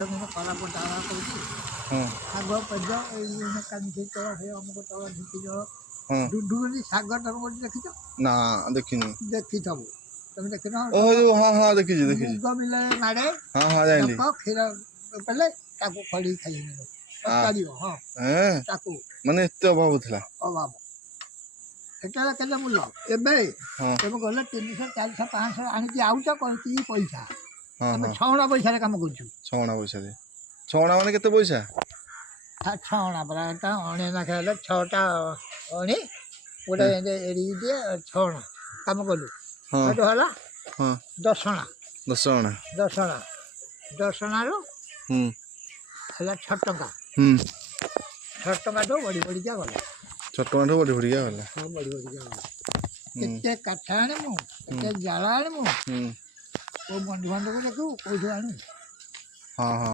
ଖରାପ ଢାଳା କରୁଛି ଶାଗ ପେଜ ଏଇ କାଞ୍ଚି ତଳ ସେ ଅମୁକ ତଳ ଢିକି ଜଳ ଡୁଡୁରି ଶାଗ ତମ ଗୋଟେ ଦେଖିଛ ନା ଦେଖିନି ଦେଖିଥବୁ ତମେ ଦେଖିନ ହଁ ହଁ ଦେଖିଛି ଦେଖିଛି ମୁଗ ବିଲ ମାଡ଼େ ହଁ ହଁ ଜାଣିଲି କ୍ଷୀର କଲେ ତାକୁ ଖଡି ଖାଇବ ପଚାରିବ ହଁ ତାକୁ ମାନେ ଏତେ ଅଭାବ ଥିଲା ଅଭାବ ସେତେବେଳେ କେତେ ମୂଲ୍ୟ ଏବେ ତମେ ଗଲେ 300 400 500 ଆଣିକି ଆଉଛ କି ପଇସା ଆମେ ଛଅଣା ପଇସାରେ କାମ କରୁଛୁ ଛଅଣା ପଇସାରେ ଛଅଣା ମାନେ କେତେ ପଇସା ଛଅଣା ପରା ଏଟା ଅଣେ ନାଖେ ହେଲେ 6ଟା ଅଣି ଗୋଟେ ଏଡ଼ିକି ଦିଏ ଛଅଣା କାମ କଲୁ ସେଇଠୁ ହେଲା 10 ଅଣା 10 ଅଣା 10 ଅଣାରୁ ହେଲା 6 ଟଙ୍କା 6 ଟଙ୍କାଠୁ ବଢ଼ି ବଢ଼ିକା ଗଲା 6 ଟଙ୍କାଠୁ ବଢ଼ି ବଢ଼ିକା ଗଲା ବଢ଼ି ବଢ଼ିକା ଗଲା କେତେ କାଠ ଆଣିମୁ କେତେ ଜାଳ ଆଣିମୁ କୋଉ ବନ୍ଧୁବାନ୍ଧବ ଦେଖିବୁ କୋଉଠୁ ଆଣିବୁ